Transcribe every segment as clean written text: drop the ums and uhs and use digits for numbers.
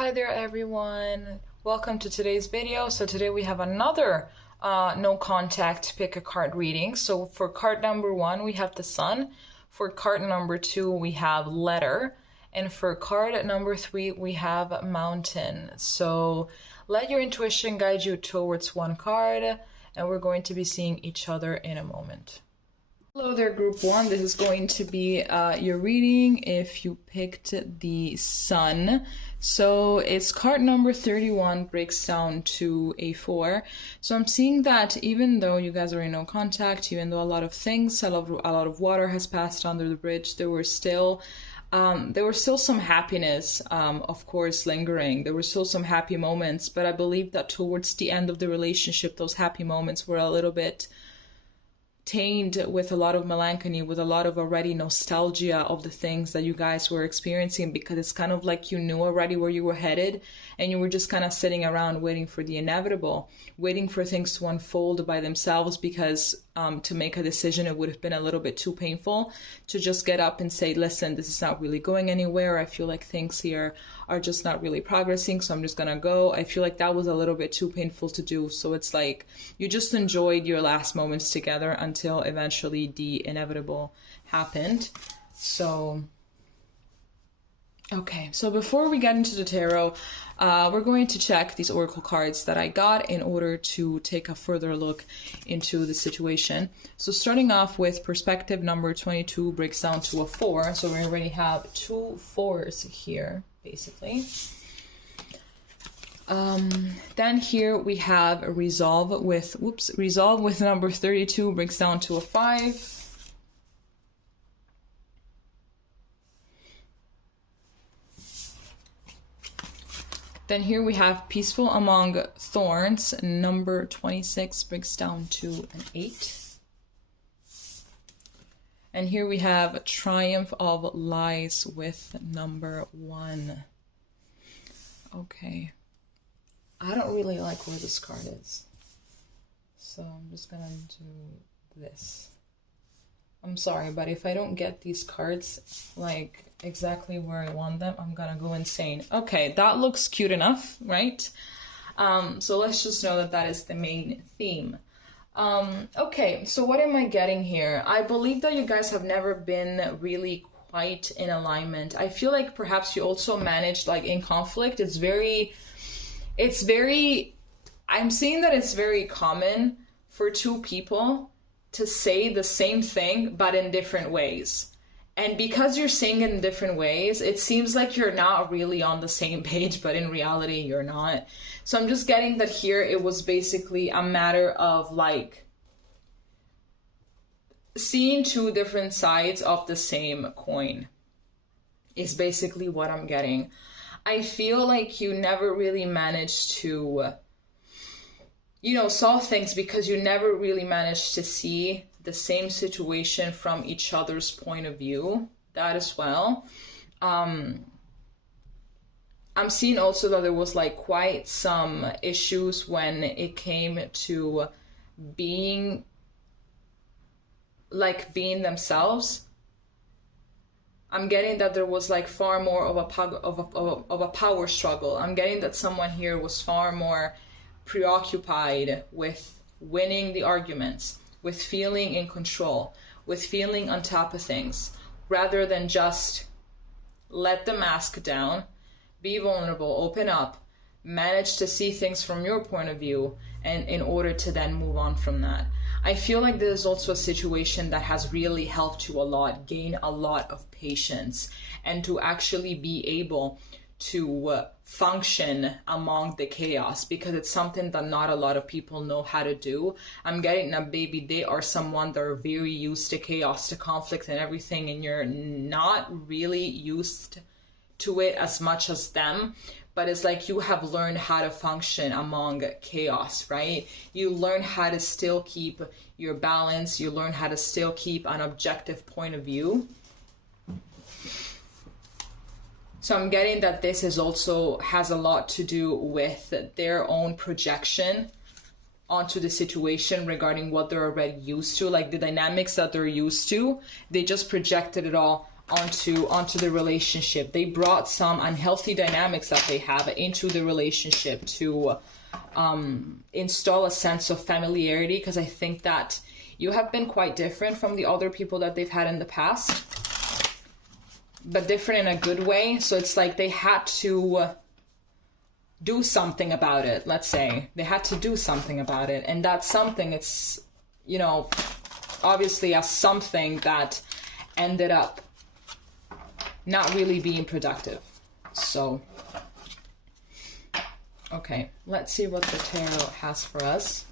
Hi there everyone, welcome to today's video. So today we have another no contact pick a card reading. So for card number 1 we have the Sun, for card number 2 we have Letter, and for card number 3 we have Mountain. So let your intuition guide you towards one card, and we're going to be seeing each other in a moment. Hello there, group 1. This is going to be your reading if you picked the Sun. So it's card number 31, breaks down to a 4. So I'm seeing that even though you guys are in no contact, even though a lot of things, a lot of water has passed under the bridge, there was still some happiness, of course, lingering. There were still some happy moments, but I believe that towards the end of the relationship, those happy moments were a little bit tainted with a lot of melancholy, with a lot of already nostalgia of the things that you guys were experiencing, because it's kind of like you knew already where you were headed and you were just kind of sitting around waiting for the inevitable, waiting for things to unfold by themselves, because to make a decision it would have been a little bit too painful to just get up and say, listen, this is not really going anywhere. I feel like things here are just not really progressing, so I'm just gonna go. I feel like that was a little bit too painful to do. So it's like you just enjoyed your last moments together until eventually the inevitable happened. So okay, so before we get into the tarot, we're going to check these oracle cards that I got in order to take a further look into the situation. So starting off with perspective number 22 breaks down to a 4. So we already have 2 4s here, basically. Then here we have a resolve with number 32 breaks down to a 5. Then here we have Peaceful Among Thorns, number 26 breaks down to an 8. And here we have Triumph of Lies with number 1. Okay. I don't really like where this card is, so I'm just gonna do this. I'm sorry, but if I don't get these cards like exactly where I want them, I'm gonna go insane. Okay, that looks cute enough, right? So let's just know that that is the main theme. Okay, so what am I getting here? I believe that you guys have never been really quite in alignment. I feel like perhaps you also managed, like in conflict, it's very, I'm seeing that it's very common for two people to say the same thing but in different ways. And because you're saying it in different ways, it seems like you're not really on the same page, but in reality you're not. So I'm just getting that here it was basically a matter of like seeing two different sides of the same coin is basically what I'm getting. I feel like you never really managed to, solve things because you never really managed to see the same situation from each other's point of view. That as well. I'm seeing also that there was like quite some issues when it came to being themselves. I'm getting that there was like far more of a power struggle. I'm getting that someone here was far more preoccupied with winning the arguments, with feeling in control, with feeling on top of things, rather than just let the mask down, be vulnerable, open up, manage to see things from your point of view, and in order to then move on from that. I feel like this is also a situation that has really helped you a lot, gain a lot of patience, and to actually be able to function among the chaos, because it's something that not a lot of people know how to do. I'm getting that maybe they are someone that are very used to chaos, to conflict and everything, and you're not really used to it as much as them. But it's like you have learned how to function among chaos, right? You learn how to still keep your balance. You learn how to still keep an objective point of view. So I'm getting that this is also has a lot to do with their own projection onto the situation regarding what they're already used to, like the dynamics that they're used to. They just projected it all onto the relationship. They brought some unhealthy dynamics that they have into the relationship to install a sense of familiarity, because I think that you have been quite different from the other people that they've had in the past, but different in a good way. So it's like they had to do something about it. Let's say they had to do something about it, and that something, it's, you know, obviously as something that ended up not really being productive. So okay, let's see what the tarot has for us.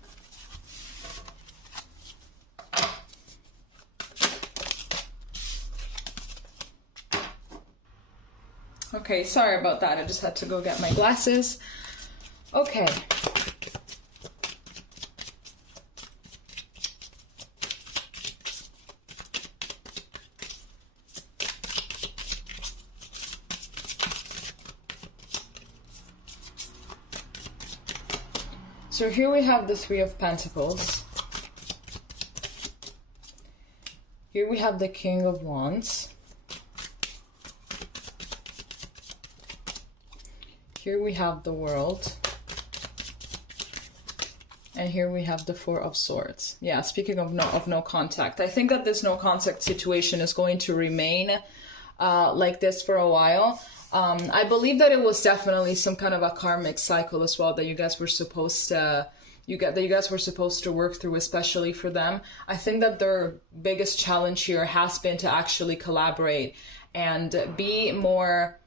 Okay, sorry about that. I just had to go get my glasses. Okay. So here we have the Three of Pentacles. Here we have the King of Wands. Here we have the World. And here we have the Four of Swords. Yeah, speaking of no contact. I think that this no contact situation is going to remain like this for a while. I believe that it was definitely some kind of a karmic cycle as well that you guys were supposed to work through, especially for them. I think that their biggest challenge here has been to actually collaborate and be more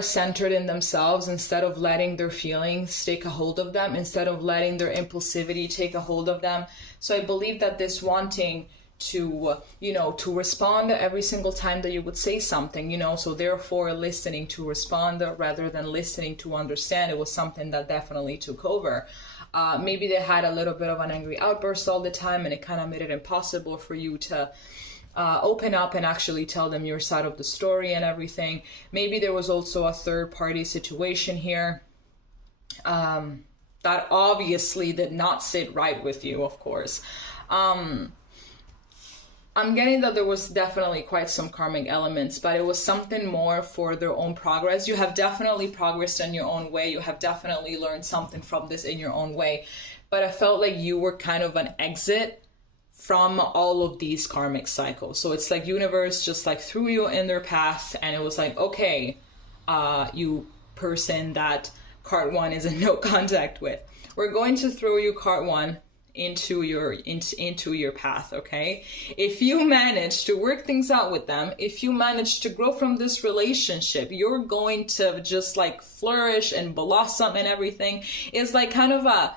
centered in themselves, instead of letting their feelings take a hold of them, instead of letting their impulsivity take a hold of them. So I believe that this wanting to, you know, to respond every single time that you would say something, you know, so therefore listening to respond rather than listening to understand, it was something that definitely took over. Maybe they had a little bit of an angry outburst all the time, and it kind of made it impossible for you to open up and actually tell them your side of the story and everything. Maybe there was also a third party situation here that obviously did not sit right with you, of course. I'm getting that there was definitely quite some karmic elements, but it was something more for their own progress. You have definitely progressed in your own way. You have definitely learned something from this in your own way. But I felt like you were kind of an exit from all of these karmic cycles. So it's like universe just like threw you in their path, and it was like, okay, you person that card one is in no contact with, we're going to throw you card one into your path. Okay, if you manage to work things out with them, if you manage to grow from this relationship, you're going to just like flourish and blossom, and everything is like kind of a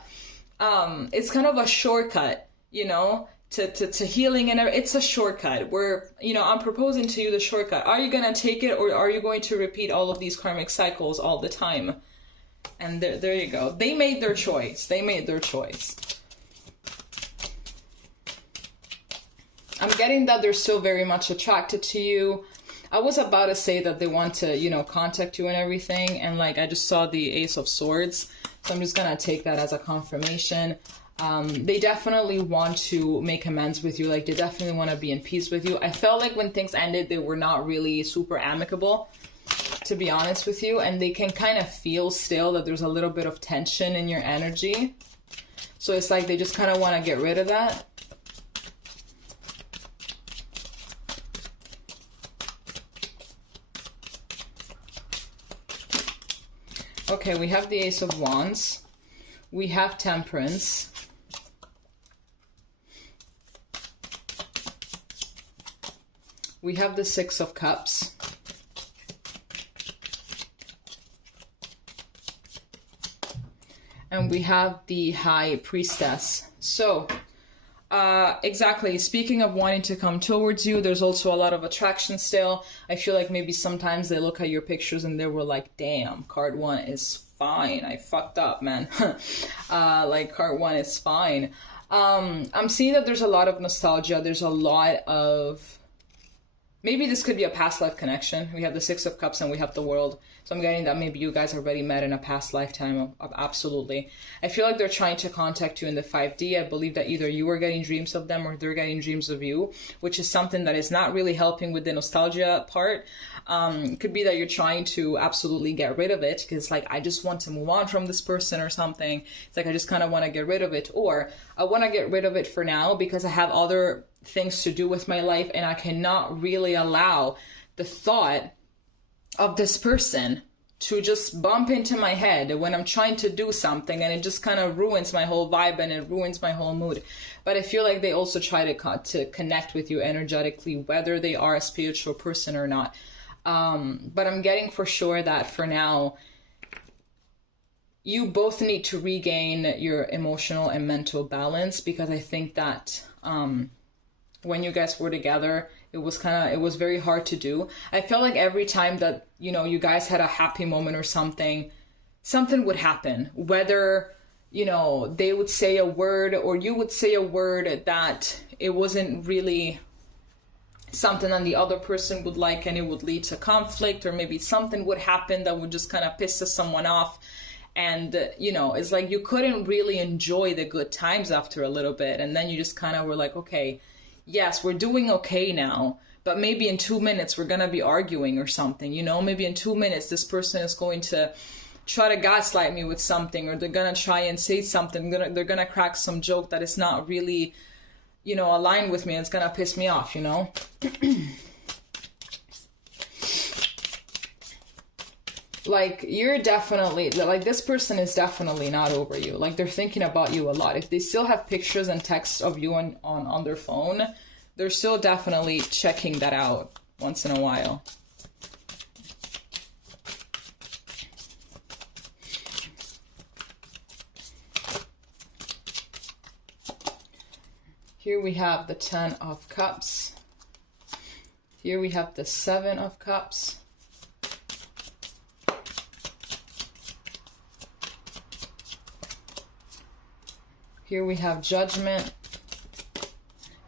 it's kind of a shortcut, you know, to healing, and it's a shortcut where, you know, I'm proposing to you the shortcut. Are you gonna take it, or are you going to repeat all of these karmic cycles all the time? And there you go. They made their choice. I'm getting that they're still very much attracted to you. I was about to say that they want to, you know, contact you and everything, and like I just saw the Ace of Swords, so I'm just gonna take that as a confirmation. They definitely want to make amends with you. Like they definitely want to be in peace with you. I felt like when things ended, they were not really super amicable, to be honest with you, and they can kind of feel still that there's a little bit of tension in your energy. So it's like they just kind of want to get rid of that. Okay, we have the Ace of Wands. We have Temperance. We have the Six of Cups. And we have the High Priestess. So, exactly, speaking of wanting to come towards you, there's also a lot of attraction still. I feel like maybe sometimes they look at your pictures and they were like, damn, card one is fine. I fucked up, man. Like, card one is fine. I'm seeing that there's a lot of nostalgia. There's a lot of maybe this could be a past life connection. We have the Six of Cups and we have the World. So I'm getting that maybe you guys already met in a past lifetime of absolutely. I feel like they're trying to contact you in the 5D. I believe that either you are getting dreams of them or they're getting dreams of you, which is something that is not really helping with the nostalgia part. It could be that you're trying to absolutely get rid of it because like, I just want to move on from this person or something. It's like, I just kind of want to get rid of it, or I want to get rid of it for now because I have other things to do with my life and I cannot really allow the thought of this person to just bump into my head when I'm trying to do something, and it just kind of ruins my whole vibe and it ruins my whole mood. But I feel like they also try to connect with you energetically, whether they are a spiritual person or not. But I'm getting for sure that for now, you both need to regain your emotional and mental balance, because I think that when you guys were together, it was very hard to do. I felt like every time that, you know, you guys had a happy moment or something would happen. Whether, you know, they would say a word or you would say a word that it wasn't really something that the other person would like, and it would lead to conflict, or maybe something would happen that would just kind of piss someone off. And, you know, it's like you couldn't really enjoy the good times after a little bit. And then you just kind of were like, okay, yes, we're doing okay now, but maybe in 2 minutes we're going to be arguing or something, you know, maybe in 2 minutes this person is going to try to gaslight me with something, or they're going to try and say something, they're going to crack some joke that is not really, you know, aligned with me, and it's going to piss me off, you know. Like, you're definitely, like, this person is definitely not over you. Like, they're thinking about you a lot. If they still have pictures and texts of you on their phone, they're still definitely checking that out once in a while. Here we have the 10 of Cups. Here we have the 7 of Cups. Here we have Judgment.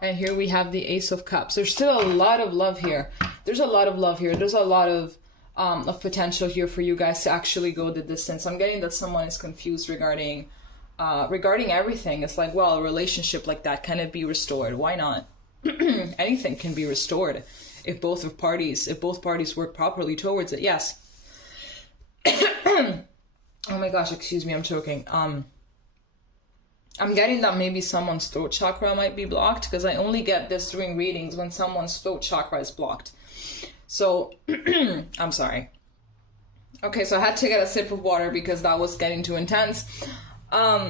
And here we have the Ace of Cups. There's still a lot of love here. There's a lot of love here. There's a lot of potential here for you guys to actually go the distance. I'm getting that someone is confused regarding everything. It's like, well, a relationship like that, can it be restored? Why not? Anything can be restored if both parties work properly towards it. Yes. Oh my gosh, excuse me, I'm choking. I'm getting that maybe someone's throat chakra might be blocked, because I only get this during readings when someone's throat chakra is blocked. So, I'm sorry. Okay, so I had to get a sip of water because that was getting too intense.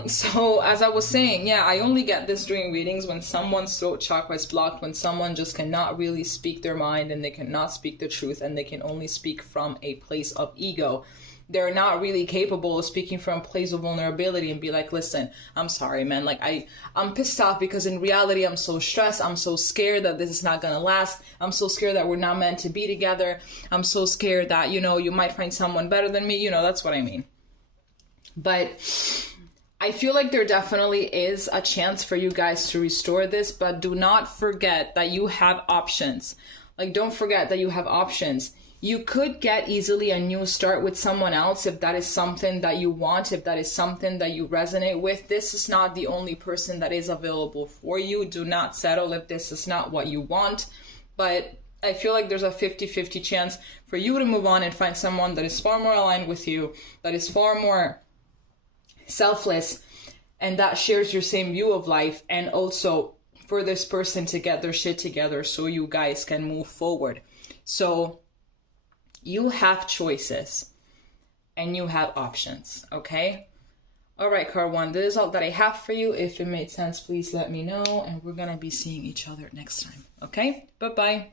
So as I was saying, yeah, I only get this during readings when someone's throat chakra is blocked, when someone just cannot really speak their mind and they cannot speak the truth, and they can only speak from a place of ego. They're not really capable of speaking from a place of vulnerability and be like, listen, I'm sorry, man. Like, I'm pissed off because in reality, I'm so stressed. I'm so scared that this is not going to last. I'm so scared that we're not meant to be together. I'm so scared that, you know, you might find someone better than me. You know, that's what I mean. But I feel like there definitely is a chance for you guys to restore this, but do not forget that you have options. Like, don't forget that you have options. You could get easily a new start with someone else if that is something that you want, if that is something that you resonate with. This is not the only person that is available for you. Do not settle if this is not what you want. But I feel like there's a 50-50 chance for you to move on and find someone that is far more aligned with you, that is far more selfless, and that shares your same view of life, and also for this person to get their shit together so you guys can move forward. So you have choices and you have options, okay? All right, card one, this is all that I have for you. If it made sense, please let me know, and we're gonna be seeing each other next time, okay? Bye-bye.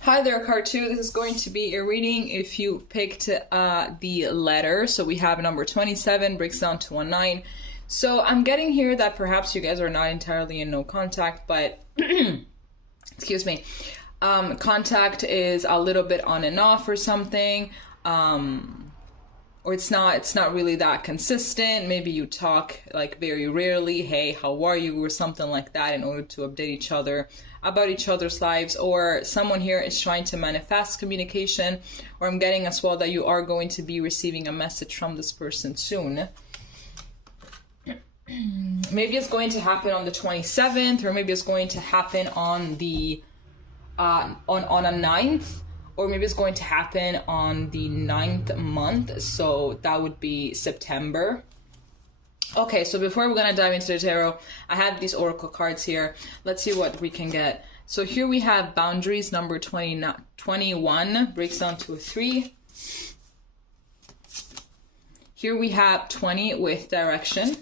Hi there, card two. This is going to be a reading if you picked the letter. So we have number 27, breaks down to 19. So I'm getting here that perhaps you guys are not entirely in no contact, but excuse me. Contact is a little bit on and off or something, or or it's not really that consistent. Maybe you talk like very rarely, hey, how are you, or something like that, in order to update each other about each other's lives. Or someone here is trying to manifest communication, or I'm getting as well that you are going to be receiving a message from this person soon. Maybe it's going to happen on the 27th, or maybe it's going to happen on the on a 9th, or maybe it's going to happen on the 9th month, so that would be September. Okay, so before we're gonna dive into the tarot, I have these oracle cards here. Let's see what we can get. So here we have boundaries, number 21, breaks down to a 3. Here we have 20 with direction.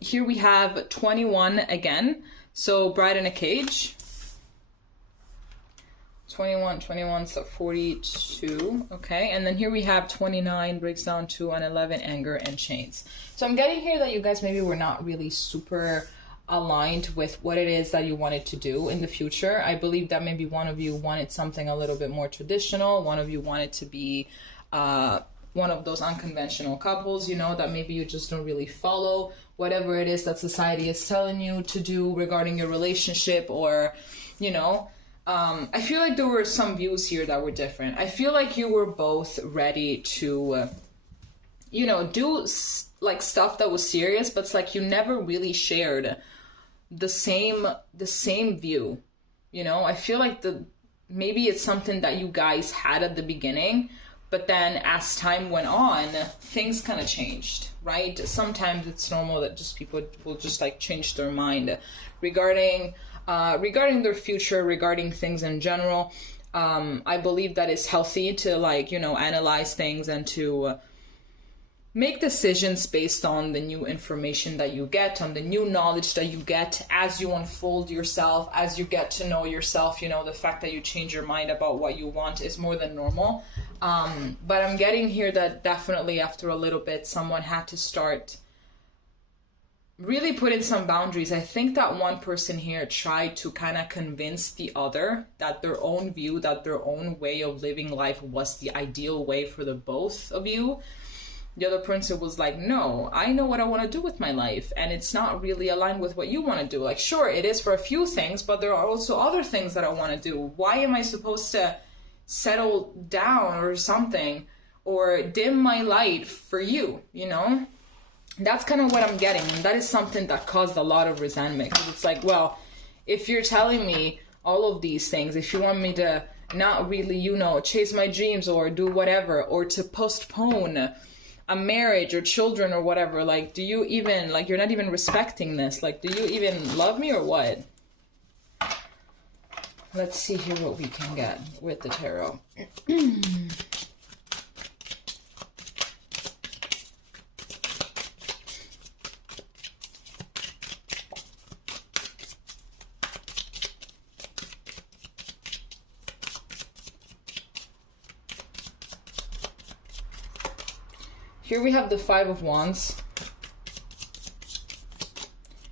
Here we have 21 again, so bride in a cage. 21, so 42, okay. And then here we have 29, breaks down to an 11, anger and chains. So I'm getting here that you guys maybe were not really super aligned with what it is that you wanted to do in the future. I believe that maybe one of you wanted something a little bit more traditional. One of you wanted to be one of those unconventional couples, you know, that maybe you just don't really follow whatever it is that society is telling you to do regarding your relationship, or, you know, I feel like there were some views here that were different. I feel like you were both ready to, you know, do like stuff that was serious, but it's like you never really shared the same view, you know. I feel like maybe it's something that you guys had at the beginning, but then as time went on, things kind of changed, right? Sometimes it's normal that just people will just like change their mind regarding their future, regarding things in general. I believe that it's healthy to, like, you know, analyze things and to make decisions based on the new information that you get, on the new knowledge that you get as you unfold yourself, as you get to know yourself. You know, the fact that you change your mind about what you want is more than normal. But I'm getting here that definitely after a little bit, someone had to start really put in some boundaries. I think that one person here tried to kind of convince the other that their own view, that their own way of living life was the ideal way for the both of you. The other person was like, no, I know what I want to do with my life, and it's not really aligned with what you want to do. Like, sure, it is for a few things, but there are also other things that I want to do. Why am I supposed to settle down or something, or dim my light for you, you know? That's kind of what I'm getting, and that is something that caused a lot of resentment, because it's like, well, if you're telling me all of these things, if you want me to not really, you know, chase my dreams or do whatever, or to postpone a marriage or children or whatever, like, do you even, like, you're not even respecting this, like, do you even love me or what? Let's see here what we can get with the tarot. Here we have the Five of Wands.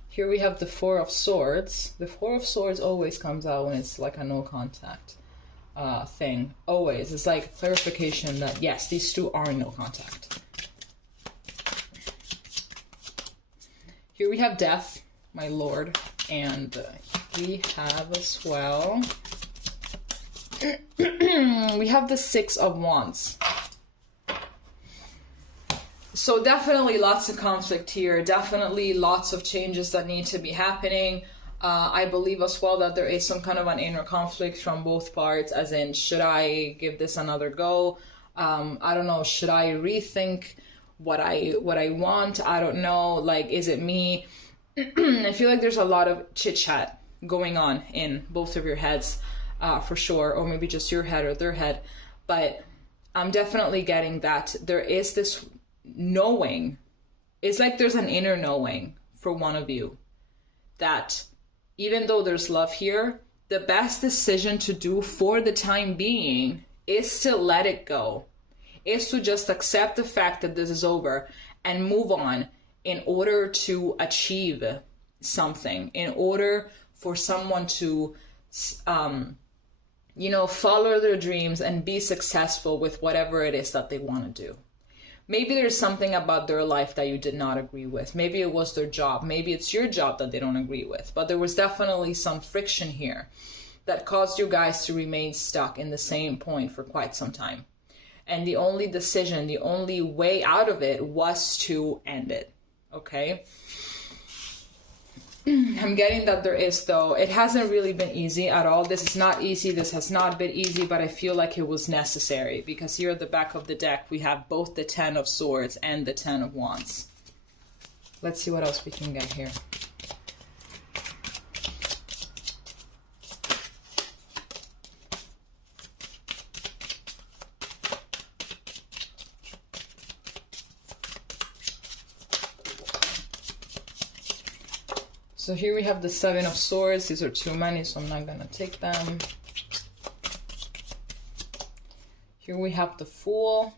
Here we have the Four of Swords. The Four of Swords always comes out when it's like a no contact thing. Always. It's like clarification that yes, these two are in no contact. Here we have Death, my lord. And we have as well, we have the Six of Wands. So definitely lots of conflict here, definitely lots of changes that need to be happening. I believe as well that there is some kind of an inner conflict from both parts, as in, should I give this another go? I don't know, should I rethink what I want? I don't know, like, is it me? I feel like there's a lot of chit chat going on in both of your heads, for sure, or maybe just your head or their head. But I'm definitely getting that there is this knowing. It's like there's an inner knowing for one of you that even though there's love here, the best decision to do for the time being is to let it go, is to just accept the fact that this is over and move on in order to achieve something, in order for someone to you know, follow their dreams and be successful with whatever it is that they want to do. Maybe there's something about their life that you did not agree with. Maybe it was their job. Maybe it's your job that they don't agree with. But there was definitely some friction here that caused you guys to remain stuck in the same point for quite some time. And the only decision, the only way out of it was to end it. Okay? I'm getting that there is, though, it hasn't really been easy at all. This is not easy. This has not been easy, but I feel like it was necessary, because here at the back of the deck, we have both the 10 of Swords and the 10 of Wands. Let's see what else we can get here. So here we have the 7 of Swords. These are too many, so I'm not going to take them. Here we have the Fool.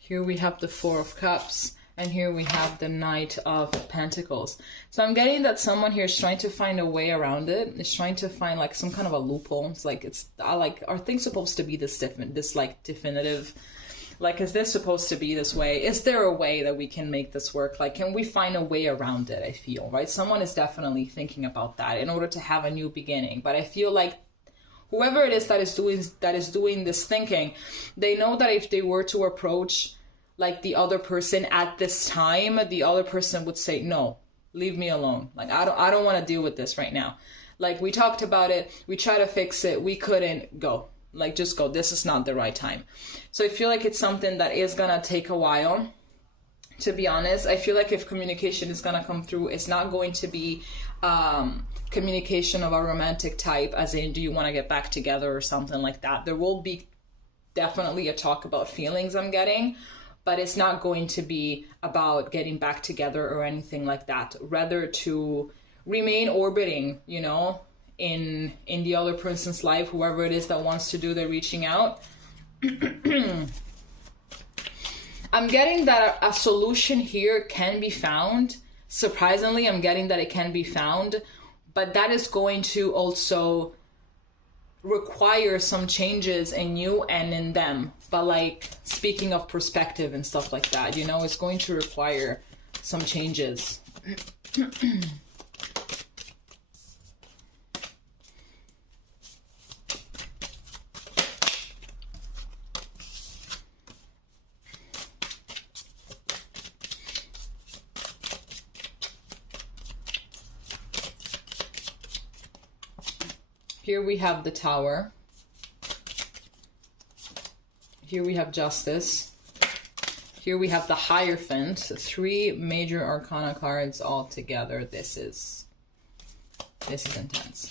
Here we have the 4 of Cups. And here we have the Knight of Pentacles. So I'm getting that someone here is trying to find a way around it. Is trying to find like some kind of a loophole. It's like, are things supposed to be this like definitive? Like, is this supposed to be this way? Is there a way that we can make this work? Like, can we find a way around it? I feel, right? Someone is definitely thinking about that in order to have a new beginning. But I feel like whoever it is that is doing this thinking, they know that if they were to approach like the other person at this time, the other person would say, no, leave me alone. Like, I don't want to deal with this right now. Like, we talked about it. We tried to fix it. We couldn't. Go. Like, just go. This is not the right time. So I feel like it's something that is going to take a while, to be honest. I feel like if communication is going to come through, it's not going to be communication of a romantic type, as in, do you want to get back together or something like that. There will be definitely a talk about feelings, I'm getting, but it's not going to be about getting back together or anything like that. Rather to remain orbiting, you know, in the other person's life, whoever it is that wants to do the reaching out. I'm getting that a solution here can be found. Surprisingly, I'm getting that it can be found, but that is going to also require some changes in you and in them. But like, speaking of perspective and stuff like that, you know, it's going to require some changes. Here we have the Tower. Here we have Justice. Here we have the Hierophant. 3 major arcana cards all together. This is intense.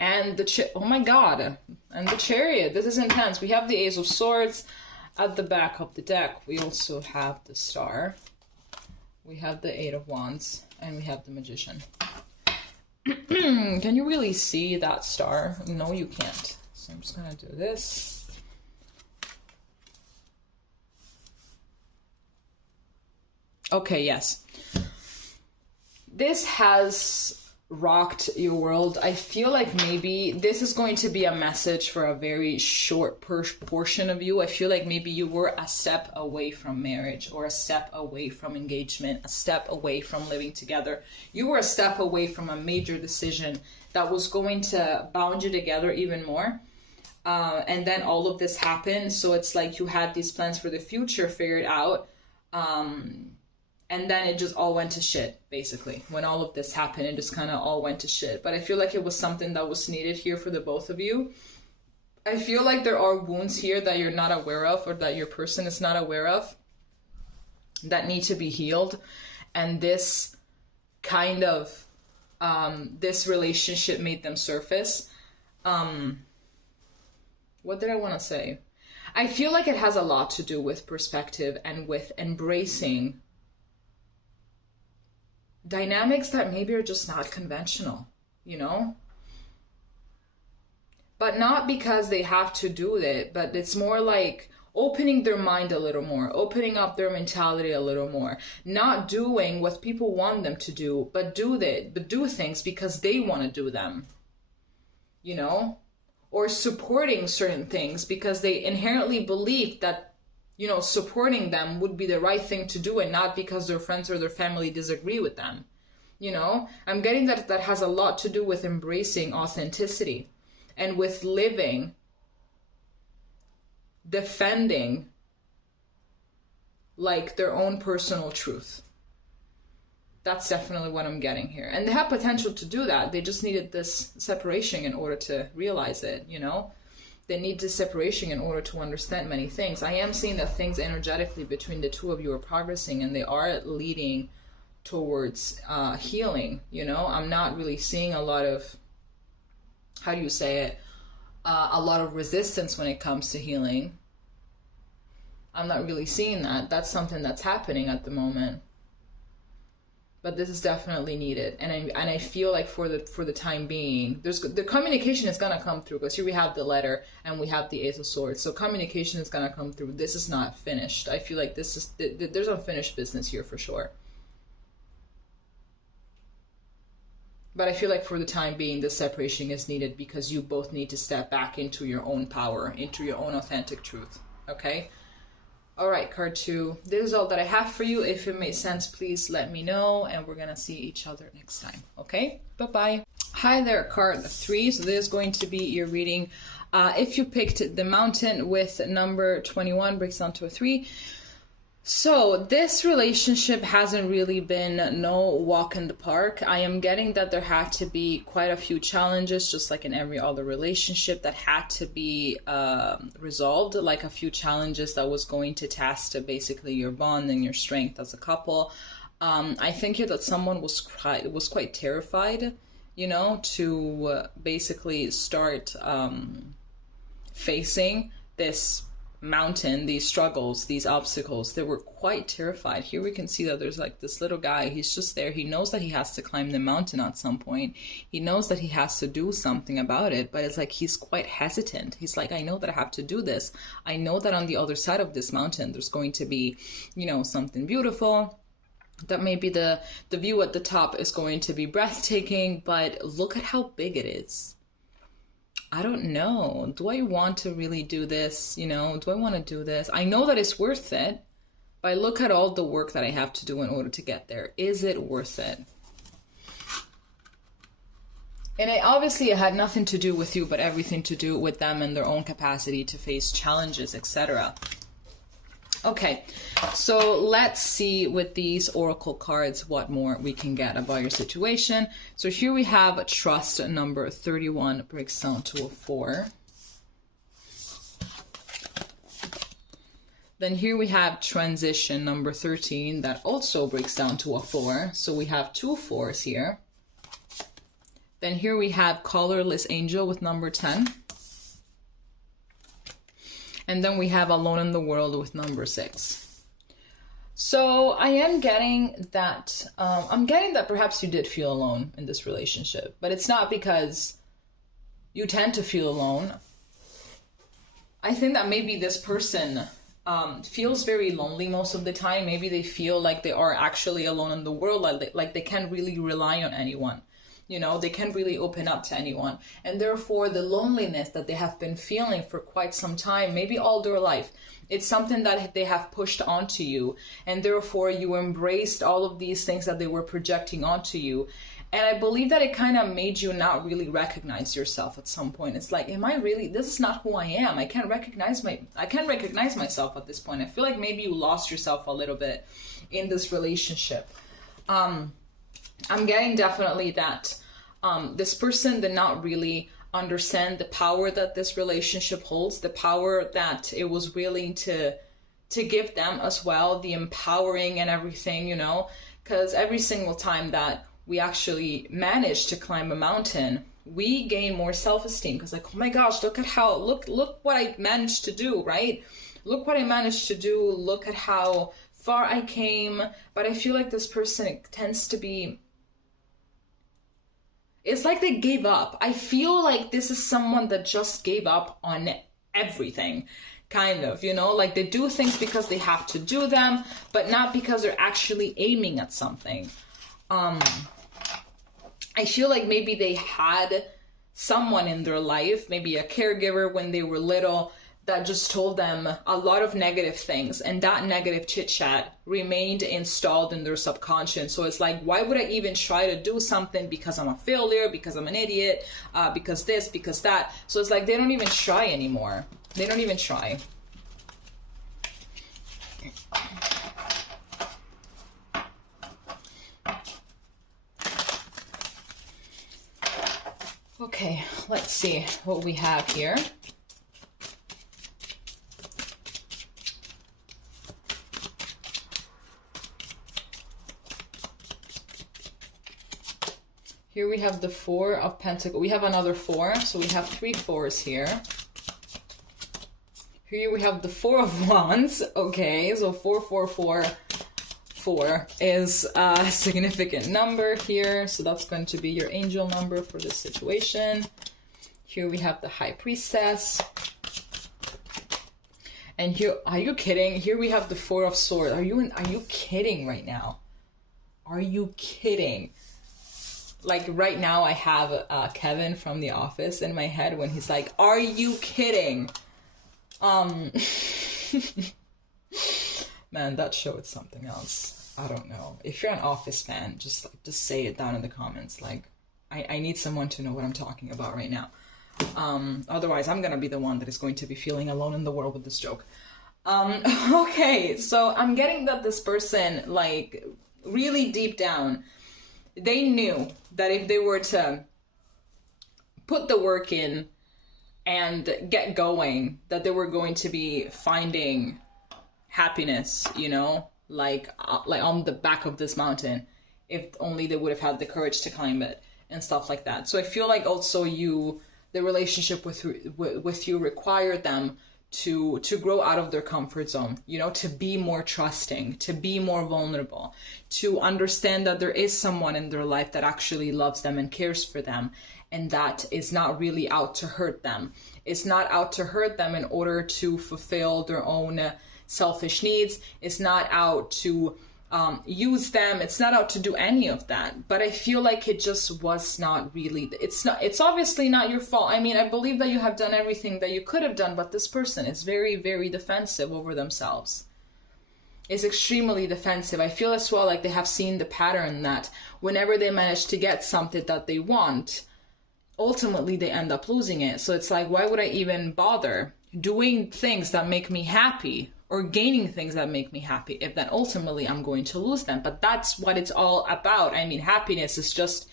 And oh my god. And the Chariot. This is intense. We have the Ace of Swords at the back of the deck. We also have the Star. We have the 8 of Wands. And we have the Magician. Can you really see that star? No, you can't. So I'm just gonna do this. Okay, yes. This has rocked your world. I feel like maybe this is going to be a message for a very short portion of you. I feel like maybe you were a step away from marriage, or a step away from engagement, a step away from living together. You were a step away from a major decision that was going to bound you together even more. And then all of this happened. So it's like you had these plans for the future figured out. And then it just all went to shit, basically. When all of this happened, it just kind of all went to shit. But I feel like it was something that was needed here for the both of you. I feel like there are wounds here that you're not aware of, or that your person is not aware of, that need to be healed. And this kind of, this relationship made them surface. What did I want to say? I feel like it has a lot to do with perspective and with embracing dynamics that maybe are just not conventional, you know? But not because they have to do it, but it's more like opening their mind a little more, opening up their mentality a little more, not doing what people want them to do, but do things because they want to do them, you know, or supporting certain things because they inherently believe that, you know, supporting them would be the right thing to do and not because their friends or their family disagree with them. You know, I'm getting that has a lot to do with embracing authenticity and with living, defending like their own personal truth. That's definitely what I'm getting here. And they have potential to do that. They just needed this separation in order to realize it, you know? They need this separation in order to understand many things. I am seeing that things energetically between the two of you are progressing and they are leading towards healing, you know? I'm not really seeing a lot of, how do you say it, a lot of resistance when it comes to healing. I'm not really seeing that. That's something that's happening at the moment. But this is definitely needed, and I feel like for the time being, the communication is gonna come through, because here we have the letter and we have the Ace of Swords. So communication is gonna come through. This is not finished. I feel like this is there's unfinished business here for sure. But I feel like for the time being, this separation is needed because you both need to step back into your own power, into your own authentic truth. Okay? All right, card 2. This is all that I have for you. If it made sense, please let me know, and we're going to see each other next time. Okay? Bye-bye. Hi there, card 3. So this is going to be your reading. If you picked the Mountain with number 21, breaks down to a 3. So this relationship hasn't really been no walk in the park. I am getting that there had to be quite a few challenges, just like in every other relationship, that had to be resolved, like a few challenges that was going to test basically your bond and your strength as a couple. I think here that someone was quite terrified, you know, to basically start facing this mountain, these struggles, these obstacles. They were quite terrified. Here we can see that there's like this little guy. He's just there. He knows that he has to climb the mountain at some point. He knows that he has to do something about it, but it's like he's quite hesitant. He's like, I know that I have to do this. I know that on the other side of this mountain there's going to be, you know, something beautiful, that maybe the view at the top is going to be breathtaking, but look at how big it is. I don't know. Do I want to really do this? You know, do I want to do this? I know that it's worth it, but I look at all the work that I have to do in order to get there. Is it worth it? And obviously it had nothing to do with you, but everything to do with them and their own capacity to face challenges, etc. Okay, so let's see with these oracle cards what more we can get about your situation. So here we have trust number 31, breaks down to a 4. Then here we have transition number 13, that also breaks down to a 4. So we have 2 4s here. Then here we have colorless angel with number 10. And then we have alone in the world with number 6. So I am getting that, I'm getting that perhaps you did feel alone in this relationship, but it's not because you tend to feel alone. I think that maybe this person feels very lonely most of the time. Maybe they feel like they are actually alone in the world, like they can't really rely on anyone. You know, they can't really open up to anyone. And therefore, the loneliness that they have been feeling for quite some time, maybe all their life, it's something that they have pushed onto you. And therefore, you embraced all of these things that they were projecting onto you. And I believe that it kind of made you not really recognize yourself at some point. It's like, am I really, this is not who I am. I can't recognize myself at this point. I feel like maybe you lost yourself a little bit in this relationship. I'm getting definitely that this person did not really understand the power that this relationship holds, the power that it was willing to give them as well, the empowering and everything, you know, because every single time that we actually manage to climb a mountain, we gain more self-esteem, because like, oh my gosh, look what I managed to do, right? Look what I managed to do. Look at how far I came. But I feel like this person tends to be, it's like they gave up. I feel like this is someone that just gave up on everything. kind of, you know, like they do things because they have to do them, but not because they're actually aiming at something. I feel like maybe they had someone in their life, maybe a caregiver when they were little, that just told them a lot of negative things, and that negative chit chat remained installed in their subconscious. So it's like, why would I even try to do something because I'm a failure, because I'm an idiot, because this, because that. So it's like they don't even try anymore. They don't even try. Okay, let's see what we have here. Here we have the Four of Pentacles. We have another 4, so we have 3 4s here. Here we have the Four of Wands. Okay, so 4, 4, 4, 4 is a significant number here. So that's going to be your angel number for this situation. Here we have the High Priestess. And here, are you kidding? Here we have the Four of Swords. Are you kidding right now? Are you kidding? Like right now I have Kevin from The Office in my head when he's like, are you kidding? Man, that show is something else. I don't know. If you're an Office fan, just say it down in the comments. Like, I need someone to know what I'm talking about right now. Otherwise, I'm gonna be the one that is going to be feeling alone in the world with this joke. Okay, so I'm getting that this person, like, really deep down, they knew that if they were to put the work in and get going, that they were going to be finding happiness, you know, like on the back of this mountain, if only they would have had the courage to climb it and stuff like that. So I feel like also the relationship with you required them to grow out of their comfort zone, you know, to be more trusting, to be more vulnerable, to understand that there is someone in their life that actually loves them and cares for them, and that is not really out to hurt them. It's not out to hurt them in order to fulfill their own selfish needs. It's not out to use them. It's not out to do any of that. But I feel like it just was not really, it's obviously not your fault. I mean, I believe that you have done everything that you could have done, but this person is very, very defensive over themselves. Is extremely defensive. I feel as well like they have seen the pattern that whenever they manage to get something that they want, ultimately they end up losing it. So it's like, why would I even bother doing things that make me happy or gaining things that make me happy if then ultimately I'm going to lose them? But that's what it's all about. I mean, happiness is just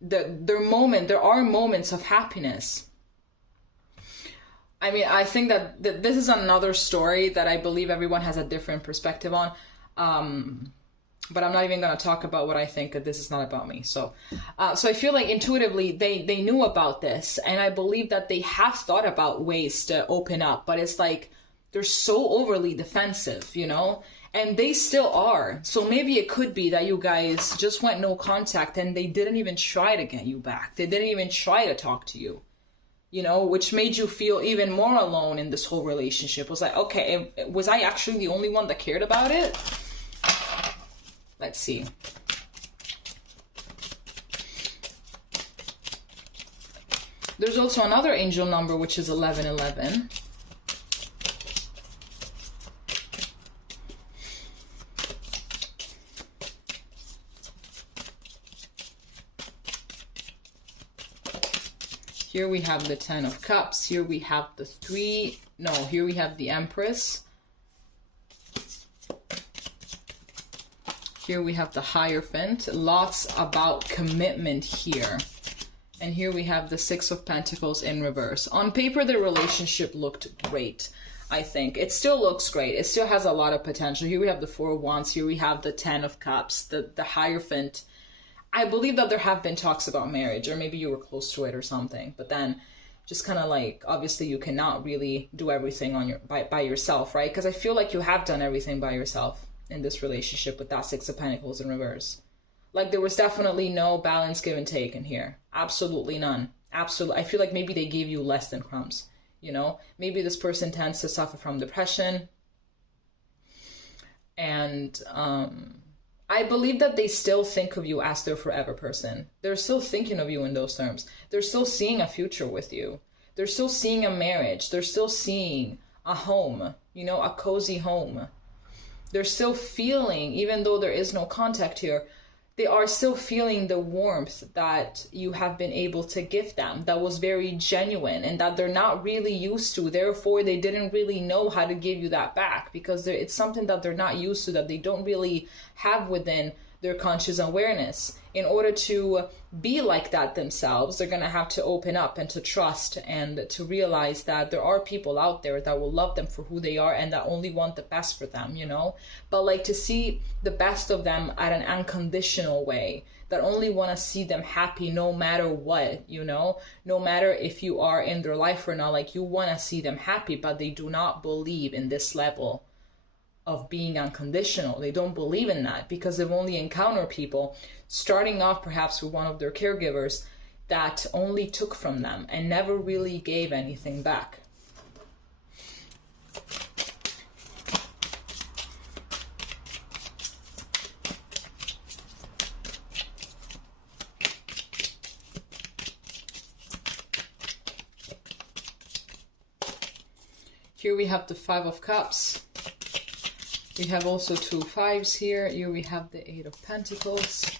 there are moments of happiness. I mean, I think that this is another story that I believe everyone has a different perspective on. But I'm not even going to talk about what I think, that this is not about me. So I feel like intuitively they knew about this, and I believe that they have thought about ways to open up, but it's like they're so overly defensive, you know, and they still are. So maybe it could be that you guys just went no contact and they didn't even try to get you back. They didn't even try to talk to you, you know, which made you feel even more alone in this whole relationship. It was like, okay, was I actually the only one that cared about it? Let's see. There's also another angel number, which is 1111. Here we have the 10 of Cups. Here we have the here we have the Empress. Here we have the Hierophant. Lots about commitment here. And here we have the 6 of Pentacles in reverse. On paper, the relationship looked great, I think. It still looks great. It still has a lot of potential. Here we have the 4 of Wands. Here we have the 10 of Cups, the Hierophant. I believe that there have been talks about marriage, or maybe you were close to it or something. But then just kind of like, obviously you cannot really do everything on by yourself, right? Because I feel like you have done everything by yourself in this relationship with that 6 of Pentacles in reverse. Like there was definitely no balance, give and take in here. Absolutely none. Absolutely. I feel like maybe they gave you less than crumbs. you know? Maybe this person tends to suffer from depression. And I believe that they still think of you as their forever person. They're still thinking of you in those terms. They're still seeing a future with you. They're still seeing a marriage. They're still seeing a home, you know, a cozy home. They're still feeling, even though there is no contact here, they are still feeling the warmth that you have been able to give them, that was very genuine and that they're not really used to. Therefore, they didn't really know how to give you that back, because it's something that they're not used to, that they don't really have within their conscious awareness. In order to be like that themselves, they're going to have to open up and to trust and to realize that there are people out there that will love them for who they are and that only want the best for them, you know? But like to see the best of them at an unconditional way, that only want to see them happy no matter what, you know? No matter if you are in their life or not, like you want to see them happy, but they do not believe in this level of being unconditional. They don't believe in that because they've only encountered people, starting off perhaps with one of their caregivers, that only took from them and never really gave anything back. Here we have the Five of Cups. We have also 2 5s here. Here we have the 8 of Pentacles.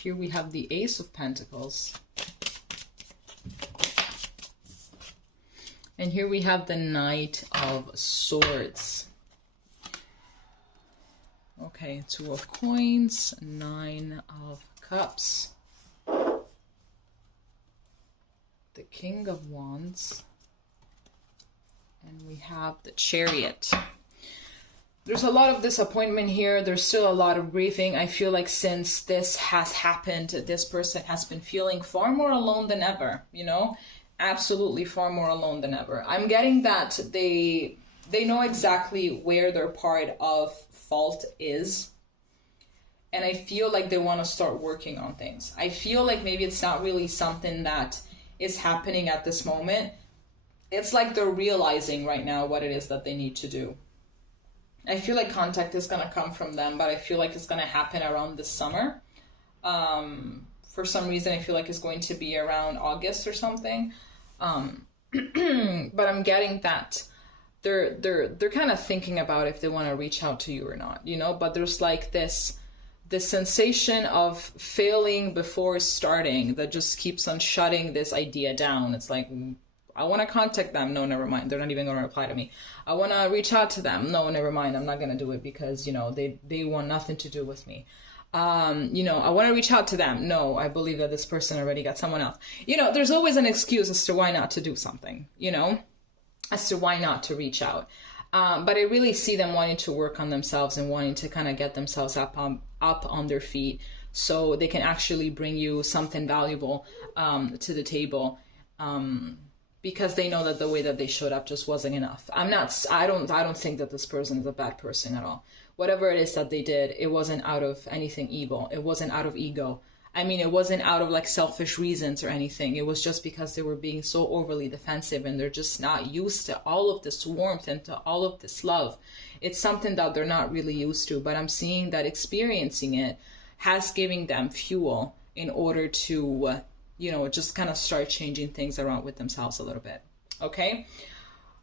Here we have the Ace of Pentacles. And here we have the Knight of Swords. Okay, 2 of Coins, 9 of Cups. The King of Wands. And we have the Chariot. There's a lot of disappointment here. There's still a lot of grieving. I feel like since this has happened, this person has been feeling far more alone than ever, you know? Absolutely far more alone than ever. I'm getting that they know exactly where their part of fault is. And I feel like they want to start working on things. I feel like maybe it's not really something that is happening at this moment. It's like they're realizing right now what it is that they need to do. I feel like contact is going to come from them, but I feel like it's going to happen around this summer. For some reason, I feel like it's going to be around August or something. But I'm getting that they're kind of thinking about if they want to reach out to you or not, you know? But there's like this sensation of failing before starting that just keeps on shutting this idea down. It's like, I want to contact them. No, never mind. They're not even going to reply to me. I want to reach out to them. No, never mind. I'm not going to do it because, you know, they want nothing to do with me. You know, I want to reach out to them. No, I believe that this person already got someone else. You know, there's always an excuse as to why not to do something, you know, as to why not to reach out. But I really see them wanting to work on themselves and wanting to kind of get themselves up on their feet so they can actually bring you something valuable to the table. Because they know that the way that they showed up just wasn't enough. I don't think that this person is a bad person at all. Whatever it is that they did, it wasn't out of anything evil. It wasn't out of ego. I mean, it wasn't out of like selfish reasons or anything. It was just because they were being so overly defensive and they're just not used to all of this warmth and to all of this love. It's something that they're not really used to, but I'm seeing that experiencing it has given them fuel in order to you know, just kind of start changing things around with themselves a little bit. Okay.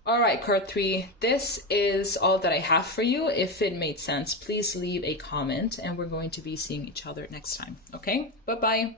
All right, card 3. This is all that I have for you. If it made sense, please leave a comment and we're going to be seeing each other next time. Okay. Bye-bye.